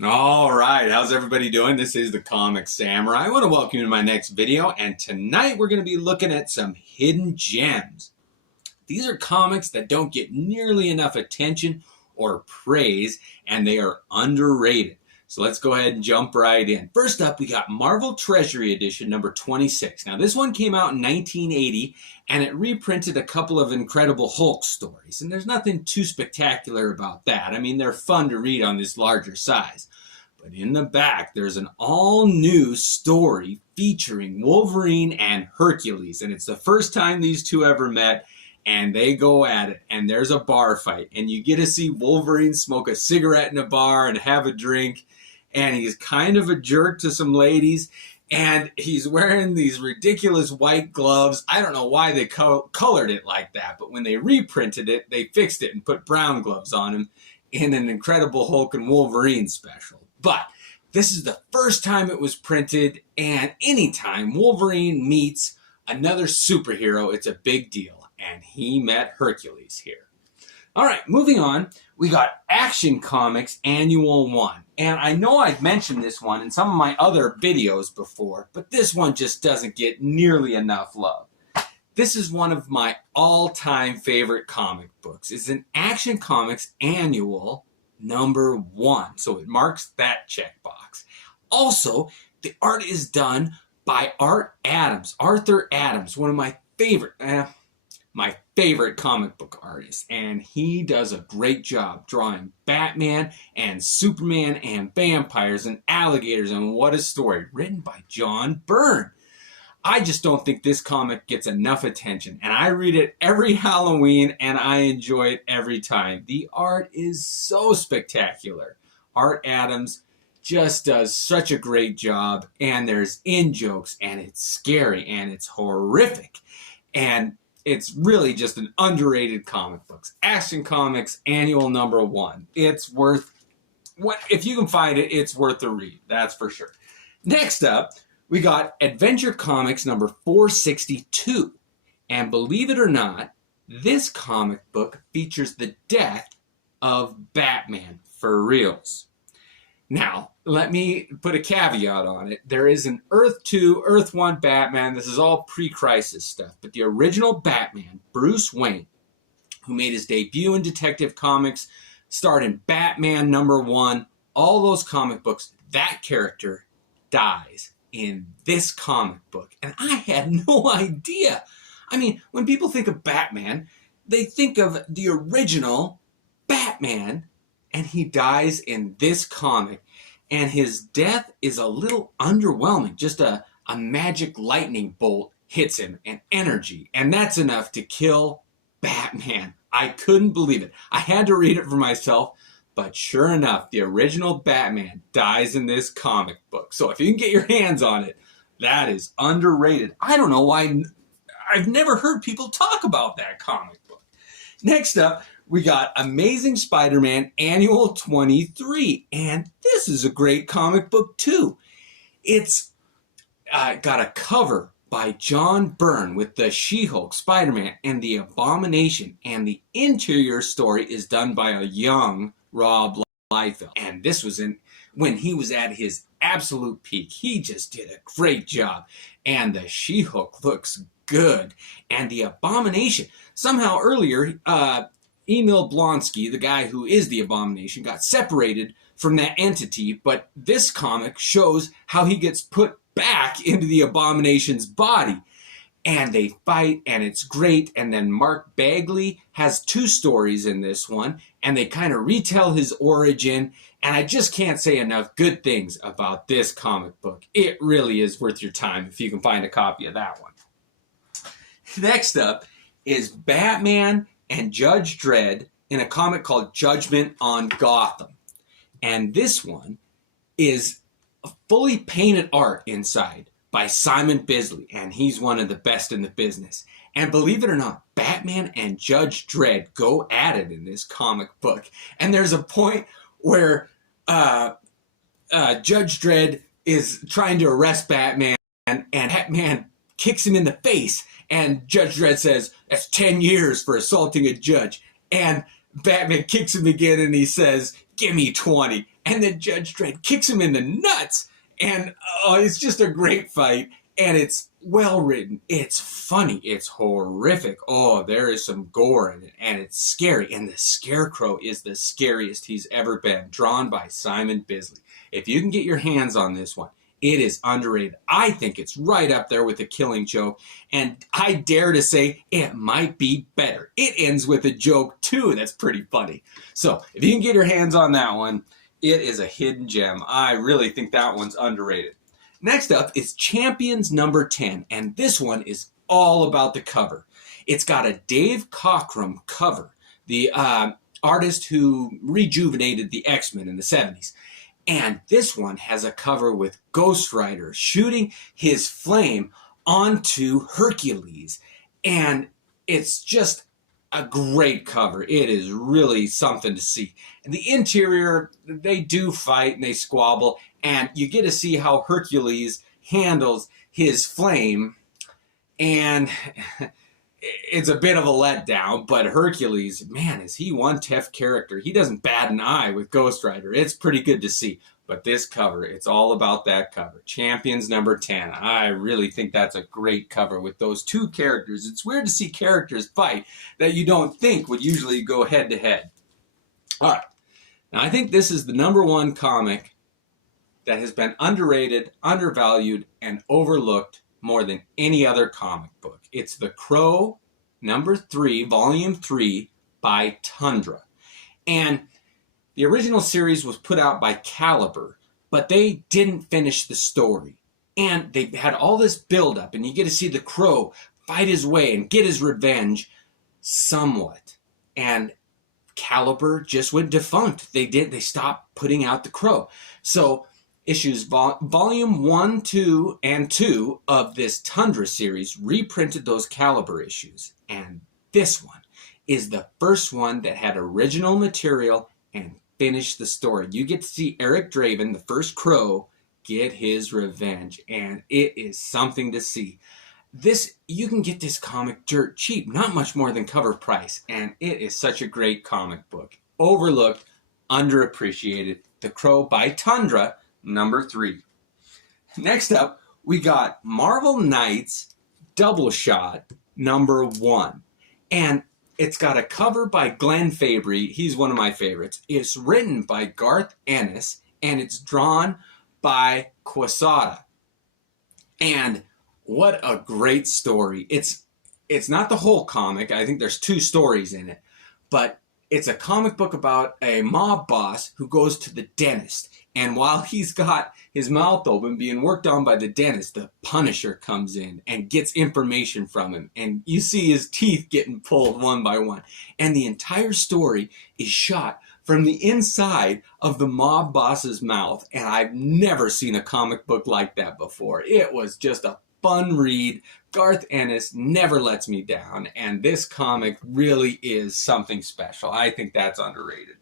All right, how's everybody doing? This is the Comic Samurai. I want to welcome you to my next video, and tonight we're going to be looking at some hidden gems. These are comics that don't get nearly enough attention or praise, and they are underrated. So let's go ahead and jump right in. First up, we got Marvel Treasury Edition number 26. Now, this one came out in 1980, and it reprinted a couple of Incredible Hulk stories. And there's nothing too spectacular about that. I mean, they're fun to read on this larger size. But in the back, there's an all-new story featuring Wolverine and Hercules. And it's the first time these two ever met, and they go at it. And there's a bar fight. And you get to see Wolverine smoke a cigarette in a bar and have a drink. And he's kind of a jerk to some ladies. And he's wearing these ridiculous white gloves. I don't know why they colored it like that. But when they reprinted it, they fixed it and put brown gloves on him in an Incredible Hulk and Wolverine special. But this is the first time it was printed, and anytime Wolverine meets another superhero, it's a big deal. And he met Hercules here. All right, moving on, we got Action Comics Annual 1. And I know I've mentioned this one in some of my other videos before, but this one just doesn't get nearly enough love. This is one of my all-time favorite comic books. It's an Action Comics Annual number 1. So it marks that checkbox. Also, the art is done by Arthur Adams, one of my favorite comic book artists. And he does a great job drawing Batman and Superman and vampires and alligators. And what a story, written by John Byrne. I just don't think this comic gets enough attention, and I read it every Halloween, and I enjoy it every time. The art is so spectacular. Art Adams just does such a great job, and there's in-jokes, and it's scary, and it's horrific, and it's really just an underrated comic book. Action Comics Annual number 1. It's worth, if you can find it, it's worth a read, that's for sure. Next up, we got Adventure Comics number 462. And believe it or not, this comic book features the death of Batman for reals. Now, let me put a caveat on it. There is an Earth 2, Earth 1 Batman. This is all pre-crisis stuff. But the original Batman, Bruce Wayne, who made his debut in Detective Comics, starred in Batman number 1, all those comic books, that character dies in this comic book. And I had no idea. I mean, when people think of Batman, they think of the original Batman, and he dies in this comic. And his death is a little underwhelming. Just a magic lightning bolt hits him and energy. And that's enough to kill Batman. I couldn't believe it. I had to read it for myself. But sure enough, the original Batman dies in this comic book. So if you can get your hands on it, that is underrated. I don't know why I've never heard people talk about that comic book. Next up, we got Amazing Spider-Man Annual 23. And this is a great comic book too. It's got a cover by John Byrne with the She-Hulk, Spider-Man, and the Abomination. And the interior story is done by a young Rob Liefeld. And this was when he was at his absolute peak. He just did a great job. And the She-Hulk looks good. And the Abomination, somehow earlier, Emil Blonsky, the guy who is the Abomination, got separated from that entity. But this comic shows how he gets put back into the Abomination's body. And they fight, and it's great. And then Mark Bagley has 2 stories in this one, and they kind of retell his origin. And I just can't say enough good things about this comic book. It really is worth your time if you can find a copy of that one. Next up is Batman and Judge Dredd in a comic called Judgment on Gotham. And this one is fully painted art inside by Simon Bisley, and he's one of the best in the business. And believe it or not, Batman and Judge Dredd go at it in this comic book. And there's a point where Judge Dredd is trying to arrest Batman, and Batman kicks him in the face. And Judge Dredd says, "That's 10 years for assaulting a judge." And Batman kicks him again, and he says, "Give me 20. and then Judge Dredd kicks him in the nuts. And it's just a great fight. And it's well written. It's funny. It's horrific. Oh, there is some gore in it. And it's scary. And the Scarecrow is the scariest he's ever been. Drawn by Simon Bisley. If you can get your hands on this one, it is underrated. I think it's right up there with The Killing Joke. And I dare to say it might be better. It ends with a joke, too. That's pretty funny. So if you can get your hands on that one, it is a hidden gem. I really think that one's underrated. Next up is Champions number 10, and this one is all about the cover. It's got a Dave Cockrum cover, the artist who rejuvenated the X-Men in the 70s. And this one has a cover with Ghost Rider shooting his flame onto Hercules. And it's just a great cover. It is really something to see. And the interior, they do fight and they squabble. And you get to see how Hercules handles his flame. And it's a bit of a letdown, but Hercules, man, is he one tough character. He doesn't bat an eye with Ghost Rider. It's pretty good to see. But this cover, it's all about that cover. Champions number 10. I really think that's a great cover with those two characters. It's weird to see characters fight that you don't think would usually go head to head. All right. Now, I think this is the number one comic that has been underrated, undervalued, and overlooked more than any other comic book. It's The Crow, number 3, volume 3, by Tundra. And the original series was put out by Caliber, but they didn't finish the story. And they had all this buildup, and you get to see the Crow fight his way and get his revenge somewhat. And Caliber just went defunct. They stopped putting out the Crow. So issues volume 1, 2, and 2 of this Tundra series reprinted those Caliber issues. And this one is the first one that had original material and finished the story. You get to see Eric Draven, the first Crow, get his revenge. And it is something to see. You can get this comic dirt cheap, not much more than cover price. And it is such a great comic book. Overlooked, underappreciated. The Crow by Tundra, number 3. Next up, we got Marvel Knights Double Shot, number 1. And it's got a cover by Glenn Fabry. He's one of my favorites. It's written by Garth Ennis, and it's drawn by Quesada. And what a great story. It's not the whole comic. I think there's 2 stories in it. But it's a comic book about a mob boss who goes to the dentist. And while he's got his mouth open being worked on by the dentist, the Punisher comes in and gets information from him. And you see his teeth getting pulled one by one. And the entire story is shot from the inside of the mob boss's mouth. And I've never seen a comic book like that before. It was just a fun read. Garth Ennis never lets me down. And this comic really is something special. I think that's underrated.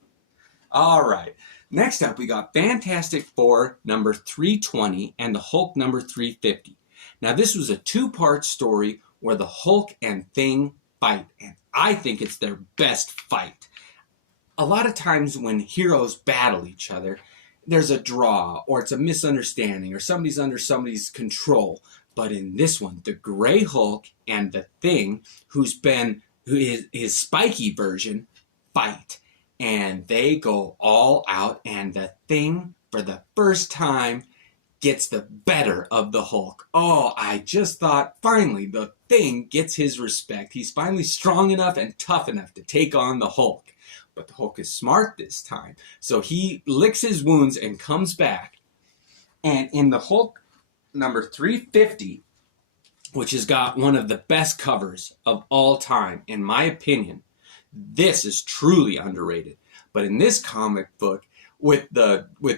All right. Next up, we got Fantastic Four number 320 and the Hulk number 350. Now, this was a 2-part story where the Hulk and Thing fight, and I think it's their best fight. A lot of times when heroes battle each other, there's a draw, or it's a misunderstanding, or somebody's under somebody's control. But in this one, the Gray Hulk and the Thing, who is his spiky version, fight. And they go all out, and the Thing, for the first time, gets the better of the Hulk. Oh, I just thought, finally, the Thing gets his respect. He's finally strong enough and tough enough to take on the Hulk. But the Hulk is smart this time. So he licks his wounds and comes back. And in the Hulk number 350, which has got one of the best covers of all time, in my opinion, this is truly underrated. But in this comic book, with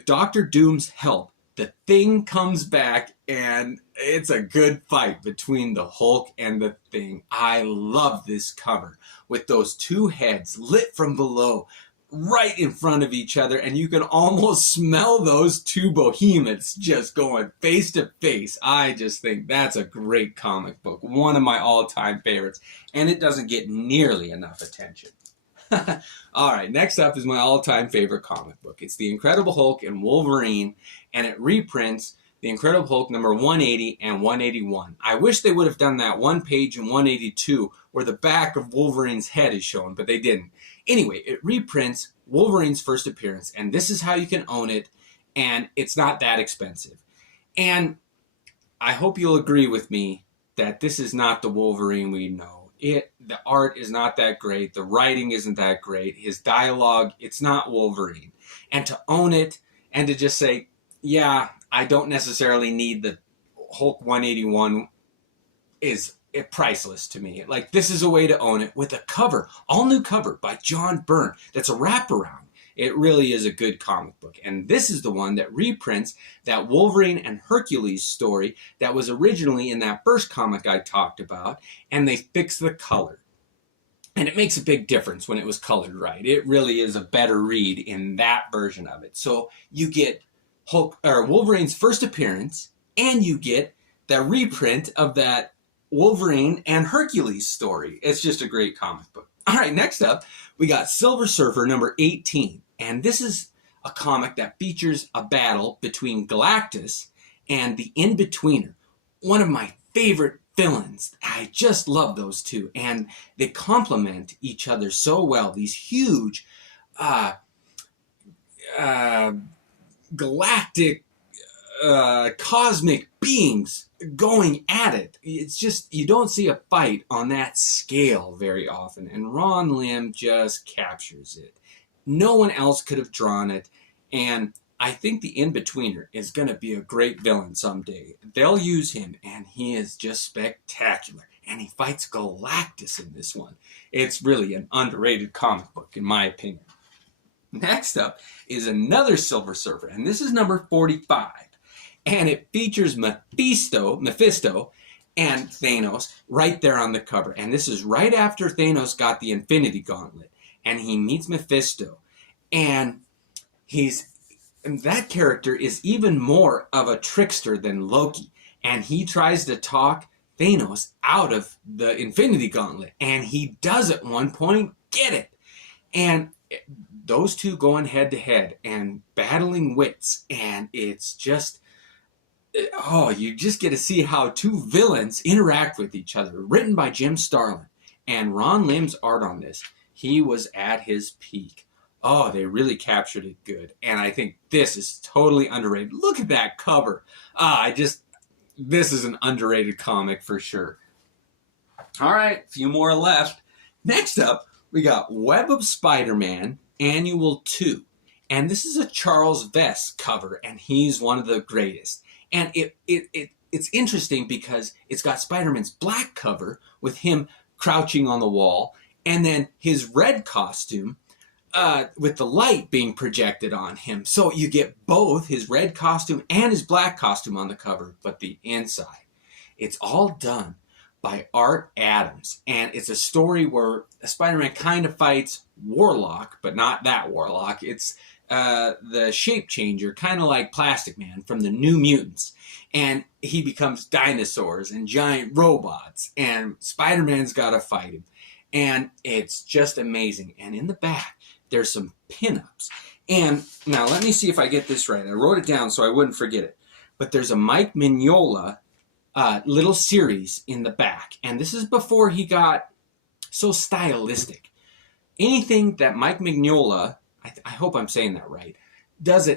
Doctor Doom's help, the Thing comes back, and it's a good fight between the Hulk and the Thing. I love this cover with those 2 heads lit from below, right in front of each other, and you can almost smell those 2 behemoths just going face to face. I just think that's a great comic book, one of my all-time favorites, and it doesn't get nearly enough attention. All right, next up is my all-time favorite comic book. It's The Incredible Hulk and Wolverine, and it reprints The Incredible Hulk number 180 and 181. I wish they would have done that one page in 182 where the back of Wolverine's head is shown, but they didn't. Anyway, it reprints Wolverine's first appearance, and this is how you can own it, and it's not that expensive. And I hope you'll agree with me that this is not the Wolverine we know. The art is not that great. The writing isn't that great. His dialogue, it's not Wolverine. And to own it and to just say, yeah, I don't necessarily need the Hulk 181 is priceless to me. Like, this is a way to own it with a cover, all new cover by John Byrne. That's a wraparound. It really is a good comic book. And this is the one that reprints that Wolverine and Hercules story that was originally in that first comic I talked about, and they fixed the color. And it makes a big difference when it was colored right. It really is a better read in that version of it. So you get Wolverine's first appearance, and you get the reprint of that Wolverine and Hercules story. It's just a great comic book. All right, next up, we got Silver Surfer number 18. And this is a comic that features a battle between Galactus and the In-Betweener, one of my favorite villains. I just love those two, and they complement each other so well. These huge galactic cosmic beings going at it. It's just, you don't see a fight on that scale very often, and Ron Lim just captures it. No one else could have drawn it, and I think the In-Betweener is going to be a great villain someday. They'll use him, and he is just spectacular, and he fights Galactus in this one. It's really an underrated comic book, in my opinion. Next up is another Silver Surfer, and this is number 45, and it features Mephisto, and Thanos right there on the cover, and this is right after Thanos got the Infinity Gauntlet. And he meets Mephisto, and that character is even more of a trickster than Loki, and he tries to talk Thanos out of the Infinity Gauntlet, and he does at one point get it. And those two going head to head and battling wits, and it's just, you just get to see how two villains interact with each other. Written by Jim Starlin, and Ron Lim's art on this. He was at his peak. Oh, they really captured it good. And I think this is totally underrated. Look at that cover. This is an underrated comic for sure. All right, a few more left. Next up, we got Web of Spider-Man Annual 2. And this is a Charles Vess cover, and he's one of the greatest. And it's interesting because it's got Spider-Man's black cover with him crouching on the wall, and then his red costume with the light being projected on him. So you get both his red costume and his black costume on the cover, but the inside. It's all done by Art Adams. And it's a story where Spider-Man kind of fights Warlock, but not that Warlock. It's the shape changer, kind of like Plastic Man from the New Mutants. And he becomes dinosaurs and giant robots, and Spider-Man's got to fight him. And it's just amazing. And in the back, there's some pinups. And now let me see if I get this right. I wrote it down so I wouldn't forget it. But there's a Mike Mignola little series in the back. And this is before he got so stylistic. Anything that Mike Mignola, I hope I'm saying that right, does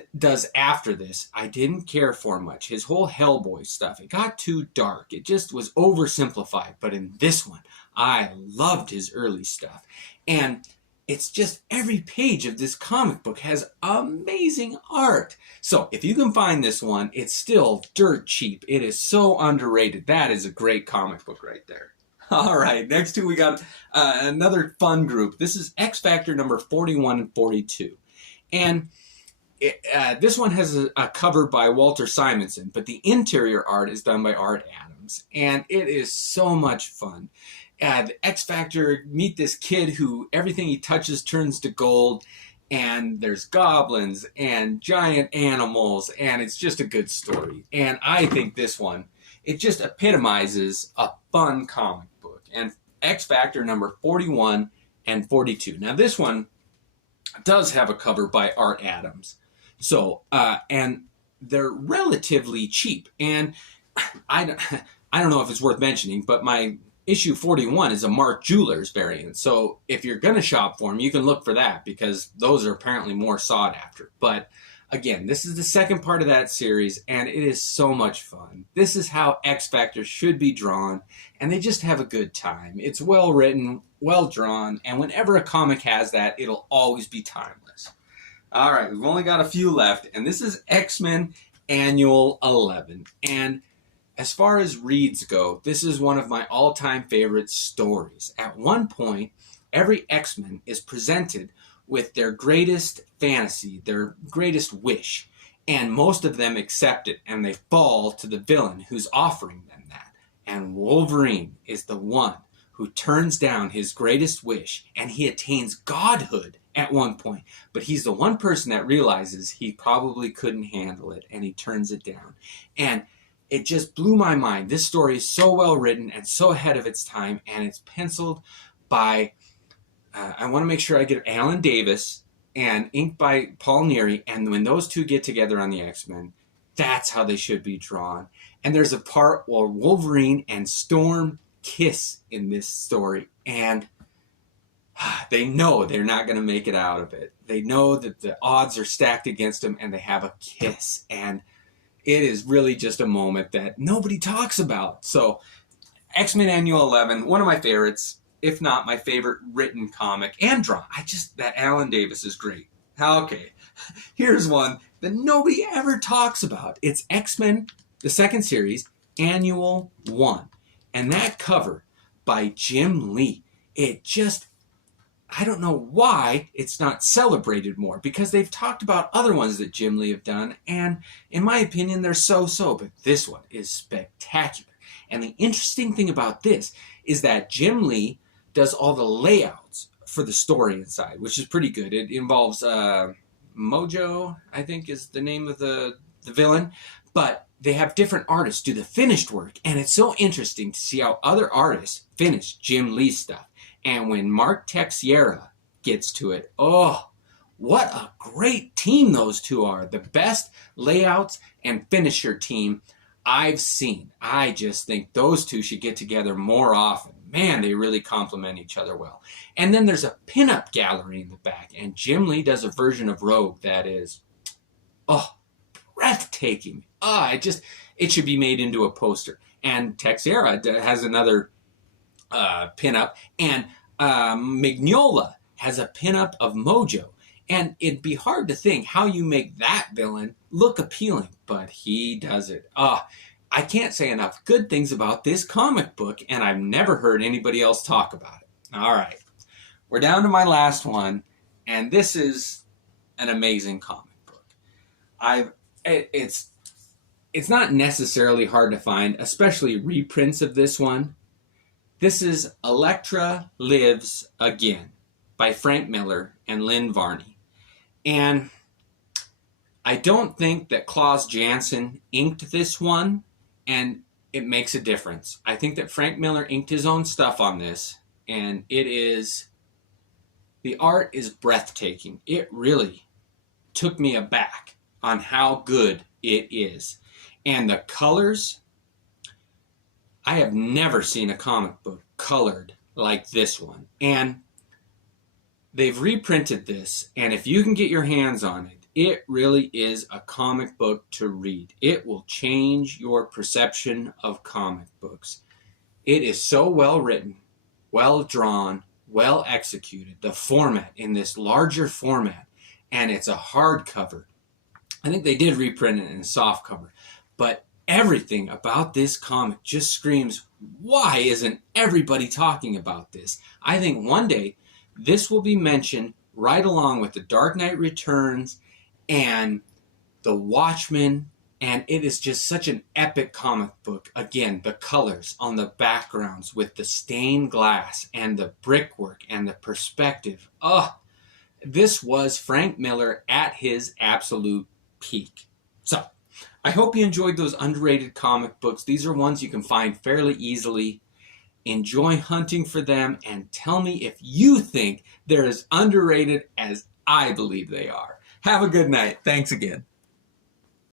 after this, I didn't care for much. His whole Hellboy stuff, it got too dark. It just was oversimplified. But in this one, I loved his early stuff. And it's just every page of this comic book has amazing art. So if you can find this one, it's still dirt cheap. It is so underrated. That is a great comic book right there. All right, next two we got another fun group. This is X Factor number 41 and 42. And this one has a cover by Walter Simonson, but the interior art is done by Art Adams. And it is so much fun. The X Factor, meet this kid who everything he touches turns to gold, and there's goblins and giant animals, and it's just a good story. And I think this one, it just epitomizes a fun comic book. And X Factor number 41 and 42. Now this one does have a cover by Art Adams. So, and they're relatively cheap. And I, I don't know if it's worth mentioning, but my issue 41 is a Mark Jewelers variant. So if you're going to shop for them, you can look for that because those are apparently more sought after. But again, this is the second part of that series, and it is so much fun. This is how X Factor should be drawn, and they just have a good time. It's well written, well drawn, and whenever a comic has that, it'll always be timeless. All right, we've only got a few left, and this is X-Men Annual 11. And as far as reads go, this is one of my all-time favorite stories. At one point, every X-Men is presented with their greatest fantasy, their greatest wish, and most of them accept it, and they fall to the villain who's offering them that. And Wolverine is the one who turns down his greatest wish, and he attains godhood at one point. But he's the one person that realizes he probably couldn't handle it, and he turns it down. And it just blew my mind. This story is so well written and so ahead of its time, and it's penciled by, I want to make sure I get Alan Davis, and inked by Paul Neary. And when those two get together on the X-Men, that's how they should be drawn. And there's a part where Wolverine and Storm kiss in this story, and they know they're not going to make it out of it. They know that the odds are stacked against them, and they have a kiss. And it is really just a moment that nobody talks about. So X-Men Annual 11, one of my favorites, if not my favorite written comic and drawn. That Alan Davis is great. Okay, here's one that nobody ever talks about. It's X-Men, the second series, Annual 1. And that cover by Jim Lee, I don't know why it's not celebrated more, because they've talked about other ones that Jim Lee have done, and in my opinion, they're so-so, but this one is spectacular. And the interesting thing about this is that Jim Lee does all the layouts for the story inside, which is pretty good. It involves Mojo, I think is the name of the villain, but they have different artists do the finished work, and it's so interesting to see how other artists finish Jim Lee's stuff. And when Mark Texiera gets to it, oh, what a great team those two are. The best layouts and finisher team I've seen. I just think those two should get together more often. Man, they really complement each other well. And then there's a pinup gallery in the back, and Jim Lee does a version of Rogue that is, breathtaking. It should be made into a poster. And Texiera has another pinup, and Mignola has a pinup of Mojo. And it'd be hard to think how you make that villain look appealing, but he does it. I can't say enough good things about this comic book, and I've never heard anybody else talk about it. All right, we're down to my last one, and this is an amazing comic book. It's not necessarily hard to find, especially reprints of this one. This is Elektra Lives Again by Frank Miller and Lynn Varney. And I don't think that Klaus Janson inked this one, and it makes a difference. I think that Frank Miller inked his own stuff on this, and the art is breathtaking. It really took me aback on how good it is. And the colors, I have never seen a comic book colored like this one. And they've reprinted this, and if you can get your hands on it, it really is a comic book to read. It will change your perception of comic books. It is so well written, well drawn, well executed. The format in this larger format, and it's a hardcover. I think they did reprint it in a soft cover, but everything about this comic just screams, why isn't everybody talking about this? I think one day this will be mentioned right along with The Dark Knight Returns and The Watchmen, and it is just such an epic comic book. Again, the colors on the backgrounds with the stained glass and the brickwork and the perspective. This was Frank Miller at his absolute peak. So, I hope you enjoyed those underrated comic books. These are ones you can find fairly easily. Enjoy hunting for them and tell me if you think they're as underrated as I believe they are. Have a good night. Thanks again.